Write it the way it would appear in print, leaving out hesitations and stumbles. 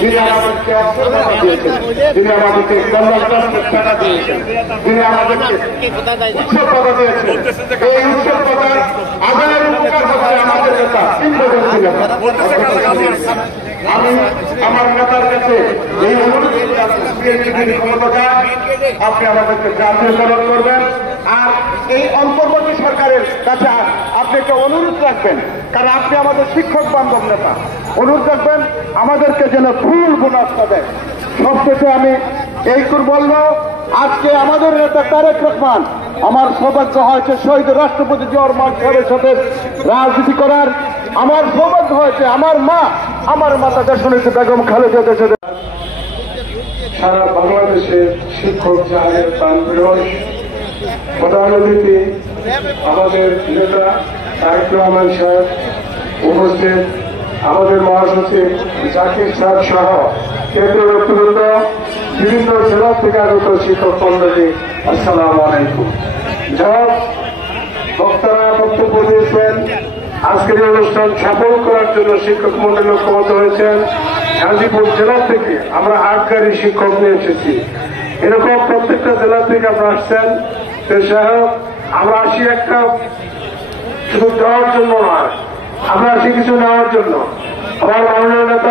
যিনি আমাদেরকে অর্থ দিয়েছেন, যিনি আমাদেরকে টাকা দিয়েছেন, যিনি আমাদেরকে উৎসবতা দিয়েছেন। এই উৎসবতা আদায়ের উপকার হচ্ছে আমাদের নেতা 3 বছর ছিলেন। আমি আমার নেতার কাছে এই অনুরোধ ক্ষমতা আপনি আমাদেরকে জাতীয়করণ করবেন। আর এই অন্তর্বর্তী সরকারের কাছে আপনি একটা অনুরোধ রাখবেন, কারণ আপনি আমাদের শিক্ষক বান্ধব নেতা। অনুরোধ রাখবেন আমাদেরকে যেন ফুল বোনাস দেন। সবশেষে আমি এই বলবো, আজকে আমাদের নেতা তারেক রহমান, আমার সৌভাগ্য হয়েছে শহীদ রাষ্ট্রপতি জিয়াউর রহমান সাহেবের সাথে রাজনীতি করার। আমার সৌভাগ্য হয়েছে আমার মাতা দেশনেত্রী বেগম খালেদা জিয়া সারা বাংলাদেশের শিক্ষক জাহানের প্রাণপ্রিয় প্রধান অতিথি আমাদের নেতা তারেক রহমান সাহেব উপস্থিত, আমাদের মহাসচিব জাকির সাহেব সহ কেন্দ্রীয় নেতৃবৃন্দ, বিভিন্ন জেলা থেকে আগত শিক্ষক মন্ডলী, আসসালামু আলাইকুম। যারা বক্তারা বক্তব্য দিয়েছেন, আজকের এই অনুষ্ঠান সফল করার জন্য শিক্ষক মন্ডলী ঐক্যবদ্ধ হয়েছেন। গাজীপুর জেলা থেকে আমরা 8 গাড়ি শিক্ষক নিয়ে এসেছি। এরকম প্রত্যেকটা জেলা থেকে আমরা আসছেন। আমরা আসি একটা শুধু দেওয়ার জন্য নয়, আমরা আসি কিছু নেওয়ার জন্য। আমার মাননীয় নেতা